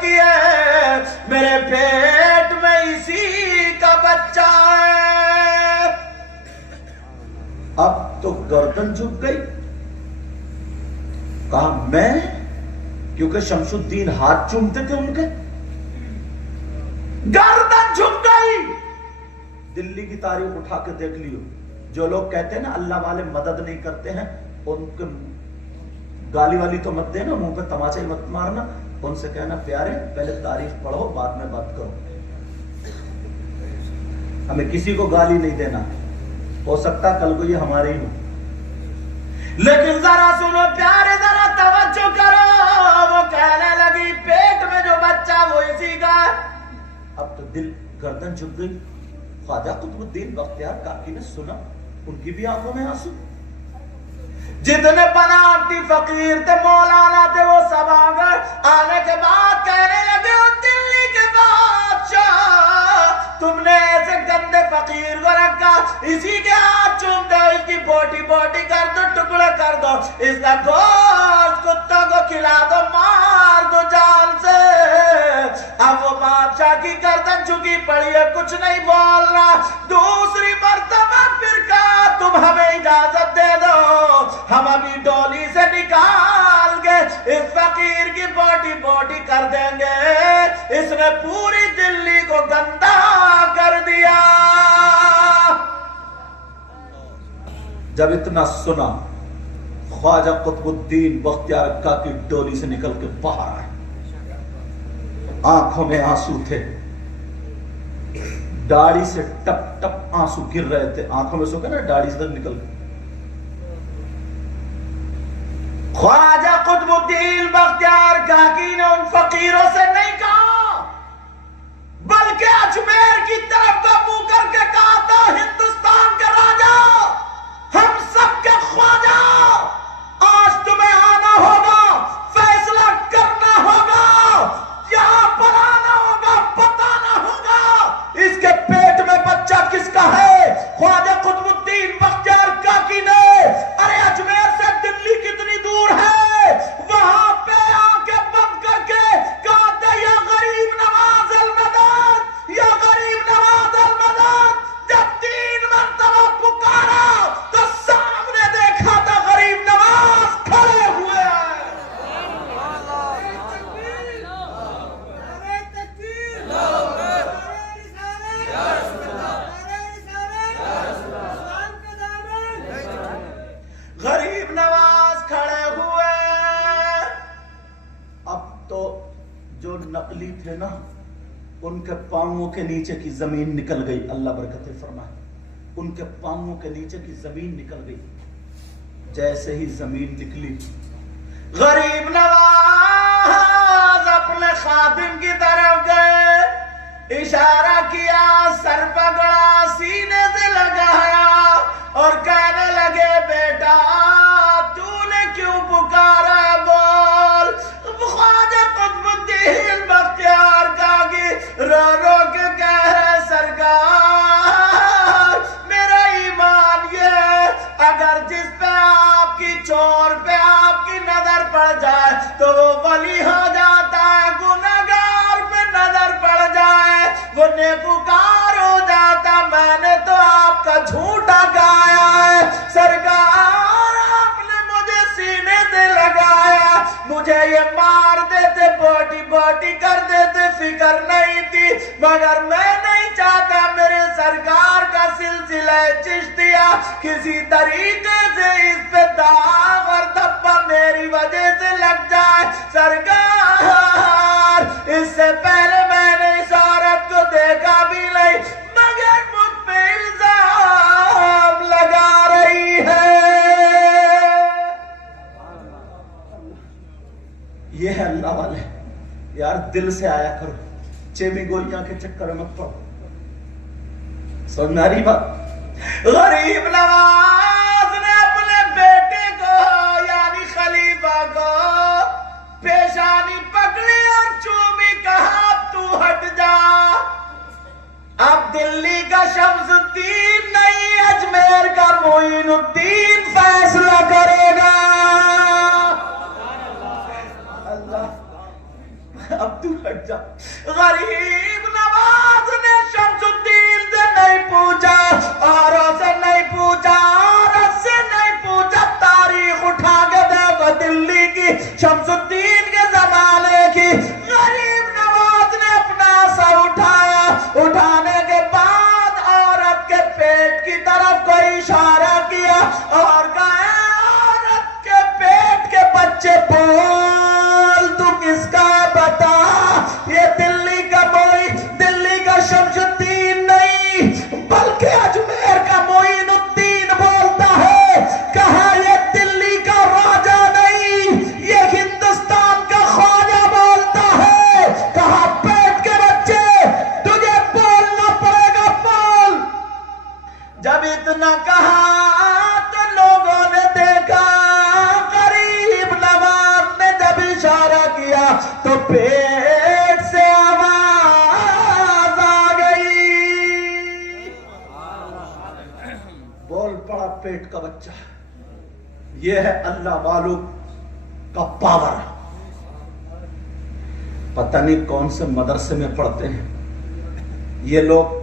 کی ہے، میرے پیٹ میں اسی کا بچہ ہے۔ اب تو گردن جھک گئی، کہا میں، کیونکہ شمس الدین ہاتھ چومتے تھے ان کے، گردن جھک گئی۔ دلی کی تاریخ اٹھا کے دیکھ لیو، جو لوگ کہتے ہیں نا اللہ والے مدد نہیں کرتے ہیں، ان کے گالی والی تو مت دینا، منہ پہ تماچے مت مارنا، ان سے کہنا پیارے پہلے تاریخ پڑھو بعد میں بات کرو۔ ہمیں کسی کو گالی نہیں دینا، ہو سکتا کل کو یہ ہمارے ہی ہو، لیکن ذرا سنو پیارے، ذرا توجہ کرو۔ وہ کہنے لگی پیٹ میں جو بچہ وہ اسی کا ہے۔ اب تو دل گردن جھک گئی۔ خواجہ قطب الدین بختیار کاکی نے سنا، ان کی بھی آنکھوں میں آنسو۔ جتنے بناٹی فقیر تھے مولانا تھے وہ سب آ گئے۔ آنے کے بعد کہنے لگے دلی کے بادشاہ، تم نے ایسے گندے فقیر کو رکھا، اسی کے ہاتھ چوم دو، اس کی بوٹی بوٹی کر دو، ٹکڑے کر دو، اس کا گوشت کتوں کو کھلا دو، مار دو جان سے۔ اب وہ بادشاہ کی گردن جھکی پڑی ہے، کچھ نہیں بول رہا۔ دوسری مرتبہ پھر کہا تم ہمیں اجازت دے دو، ہم ابھی ڈولی سے نکال کے اس فقیر کی بوٹی بوٹی کر دیں گے۔ اس نے پوری دلی کو گندا کر دیا۔ جب اتنا سنا، خواجہ قطب الدین بختیار کاکی ڈولی سے نکل کے باہر آئے، آنکھوں میں آنسو تھے، داڑھی سے ٹپ ٹپ آنسو گر رہے تھے، آنکھوں میں سو کہ نا داڑھی سے نکل گئے۔ خواجہ قطب الدین بختیار کاکی نے ان فقیروں سے نہیں کہا، بلکہ اجمیر کی طرف کا منہ کر کے کہا تھا ہندوستان کے راجا، ہم سب کے خواجہ، آج تمہیں آنا ہوگا، فیصلہ کرنا ہوگا، یہاں پر آنا ہوگا، بتانا ہوگا اس کے پیٹ میں بچہ کس کا ہے۔ خواجہ قطب الدین بختیار کاکی نے، ارے اجمیر سے دلی کتنی دور ہے، وہاں پہ آنکھیں بند کر کے کہا تھا یا غریب نواز المدد، یا غریب نواز المدد۔ جب 3 مرتبہ پکارا تو سامنے دیکھا تھا غریب نواز کھڑے ہوئے ہیں۔ غریب نواز کھڑے ہوئے۔ اب تو جو نقلی تھے نا، ان کے پاؤں کے نیچے کی زمین نکل گئی، اللہ برکتیں فرمائے، ان کے پاؤں کے نیچے کی زمین نکل گئی۔ جیسے ہی زمین نکلی، غریب نواز اپنے خادم کی طرف گئے، اشارہ کیا، سر پکڑا، سینے سے لگایا اور کہنے لگے بیٹا تو نے کیوں پکارا ہے، بول۔ خواجہ قطب الدین بختیار کاکی رو رو کے کہہ رہے سرکار میرا ایمان یہ ہے، اگر جس پہ آپ کی چور پہ آپ کی نظر پڑ جائے تو وہ ولی ہو جاتا ہے، گنہگار پہ نظر پڑ جائے وہ نیکوکار ہو جاتا۔ میں نے تو آپ کا جھوٹا گایا ہے سرکار، آپ نے مجھے سینے سے لگایا، مجھے یہ مار دیتے، بوٹی بوٹی کر دیتے، فکر نہیں تھی، مگر میں نہیں چاہتا میرے سرکار کا سلسلہ چشتیہ کسی طریقے سے اس پہ داغ اور دھبا میری وجہ سے لگ جائے۔ سرکار اس سے پہلے میں نے اس عورت کو دیکھا بھی نہیں، مگر مجھ پہ الزام لگا رہی ہے۔ یہ ہے اللہ والے، یار دل سے آیا کرو، چیمی گوئیاں کے چکر میں مت پڑو۔ سمجھ آ رہی بات؟ غریب نواز نے اپنے بیٹے کو یعنی خلیفہ کو پیشانی پکڑی اور چومی، کہا تو ہٹ جا، اب دلی کا شمس الدین نہیں اجمیر کا معین الدین فیصلہ کرے گا۔ اللہ اب تو ہٹ جا. غریب نواز نے شمس الدین سے نہیں پوچھا, اوروں سے نہیں پوچھا, عورت سے نہیں پوچھا, تاریخ اٹھا کے دیکھو دلی کی, شمس الدین کے زمانے کی. غریب نواز نے اپنا سا اٹھایا, اٹھانے کے بعد عورت کے پیٹ کی طرف کوئی اشارہ کیا اور کہا عورت کے پیٹ کے بچے بول, تو کس کا بتا, یہ دلی کا موئی, دلی کا شمس الدین نہیں بلکہ اجمیر کا معین الدین بولتا ہے. کہا یہ دلی کا راجہ نہیں, یہ ہندوستان کا خواجہ بولتا ہے. کہا پیٹ کے بچے تجھے بولنا پڑے گا, بول. جب اتنا کہا تو لوگوں نے دیکھا, غریب نواز نے جب اشارہ کیا تو پیٹ سے آواز آ گئی, بول پڑا پیٹ کا بچہ. یہ ہے اللہ والوں کا پاور. پتہ نہیں کون سے مدرسے میں پڑھتے ہیں یہ لوگ,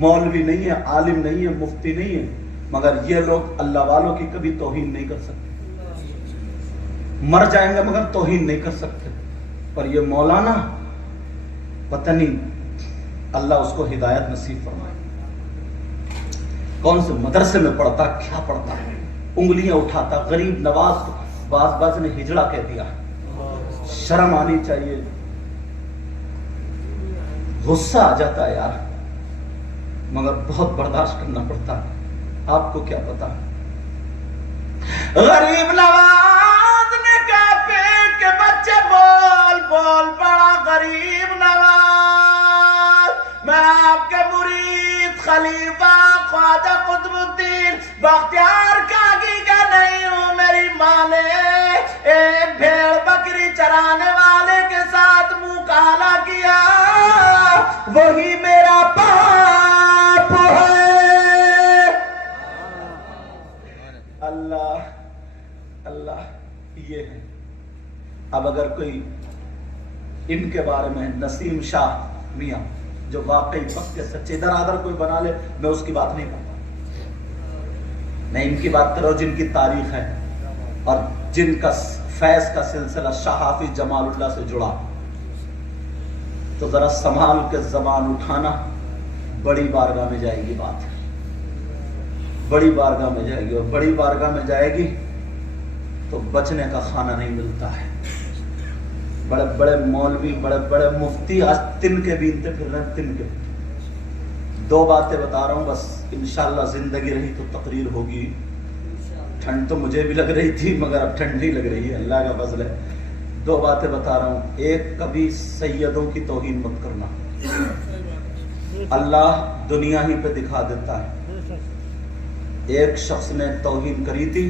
مولوی نہیں ہے, عالم نہیں ہے, مفتی نہیں ہے, مگر یہ لوگ اللہ والوں کی کبھی توہین نہیں کر سکتے. مر جائیں گے مگر توہین نہیں کر سکتے. پر یہ مولانا پتہ نہیں اللہ اس کو ہدایت نصیب فرمائے, کون سے مدرسے میں پڑھتا, کیا پڑھتا ہے, انگلیاں اٹھاتا. غریب نواز کو باز نے ہجڑا کہہ دیا. شرم آنی چاہیے. غصہ آ جاتا ہے یار, مگر بہت برداشت کرنا پڑتا ہے. آپ کو کیا پتا. غریب نواز نے کہا پیٹ کے بچے بول, بول پڑا غریب نواز, میں آپ کے مرید خلیفہ خواجہ قطب الدین بختیار کاکی کا نہیں ہوں. میری ماں نے ایک بھیڑ بکری چرانے والے کے ساتھ منہ کالا کیا, وہی میرا باپ ہے. اللہ اللہ یہ ہے. اب اگر کوئی ان کے بارے میں نسیم شاہ میاں جو واقعی پکے سچے درادر کوئی بنا لے, میں اس کی بات نہیں کرتا. میں ان کی بات کروں جن کی تاریخ ہے اور جن کا فیض کا سلسلہ شاہ حافظ جمال اللہ سے جڑا. تو ذرا سنبھال کے زبان اٹھانا, بڑی بارگاہ میں جائے گی بات, بڑی بارگاہ میں جائے گی, اور بڑی بارگاہ میں جائے گی تو بچنے کا خانہ نہیں ملتا ہے. بڑے بڑے مولوی, بڑے بڑے مفتی آج تن کے بینتے پھر رہے ہیں, تن کے. دو باتیں بتا رہا ہوں بس, انشاءاللہ زندگی رہی تو تقریر ہوگی. ٹھنڈ تو مجھے بھی لگ رہی تھی مگر اب ٹھنڈ نہیں لگ رہی ہے, اللہ کا فضل ہے. دو باتیں بتا رہا ہوں. ایک, کبھی سیدوں کی توہین مت کرنا, اللہ دنیا ہی پہ دکھا دیتا ہے. ایک شخص نے توہین کری تھی,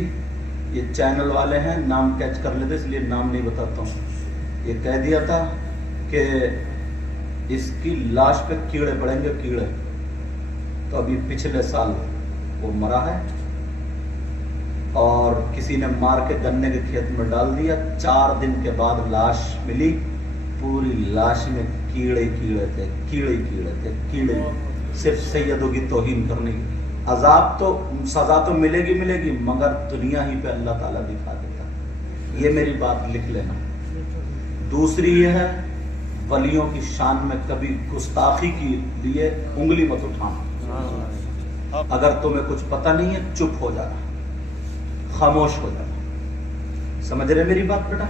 یہ چینل والے ہیں, نام کیچ کر لیتے اس لیے نام نہیں بتاتا ہوں. یہ کہہ دیا تھا کہ اس کی لاش پہ کیڑے پڑیں گے, کیڑے. تو ابھی پچھلے سال وہ مرا ہے اور کسی نے مار کے گنے کے کھیت میں ڈال دیا. 4 دن کے بعد لاش ملی, پوری لاش میں کیڑے کیڑے تھے, کیڑے کیڑے تھے, کیڑے. صرف سیدوں کی توہین کرنے کی. عذاب تو سزا تو ملے گی مگر دنیا ہی پہ اللہ تعالیٰ دکھا دیتا. یہ میری بات لکھ لینا. دوسری یہ ہے, ولیوں کی شان میں کبھی گستاخی کے لیے انگلی مت اٹھانا. اگر تمہیں کچھ پتہ نہیں ہے چپ ہو جانا, خاموش ہو جانا. سمجھ رہے میری بات بیٹا؟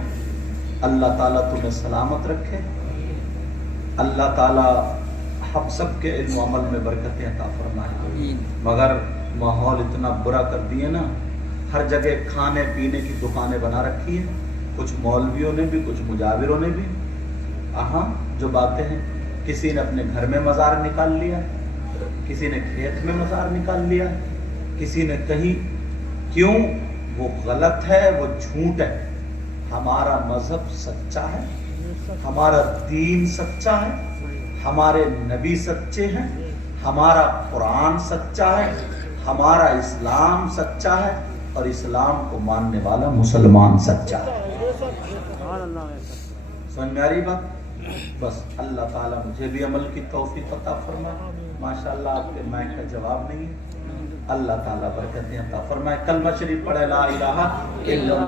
اللہ تعالیٰ تمہیں سلامت رکھے. اللہ تعالیٰ ہم سب کے علم و عمل میں برکتیں عطا فرمائے. مگر ماحول اتنا برا کر دیے نا, ہر جگہ کھانے پینے کی دکانیں بنا رکھی ہیں, کچھ مولویوں نے بھی, کچھ مجاوروں نے بھی. جو باتیں ہیں, کسی نے اپنے گھر میں مزار نکال لیا, کسی نے کھیت میں مزار نکال لیا, کسی نے کہیں. کیوں؟ وہ غلط ہے, وہ جھوٹ ہے. ہمارا مذہب سچا ہے, ہمارا دین سچا ہے, ہمارے نبی سچے ہیں, ہمارا قرآن سچا ہے, ہمارا اسلام سچا ہے, اور اسلام کو ماننے والا مسلمان سچا ہے. سمجھ میں آ رہی بات؟ بس اللہ تعالیٰ مجھے بھی عمل کی توفیق عطا فرمائے. ماشاءاللہ آپ کے مائک کا جواب نہیں ہے. اللہ تعالیٰ برکتیں عطا فرمائے. کلمہ شریف پڑھے لا الہ الا اللہ.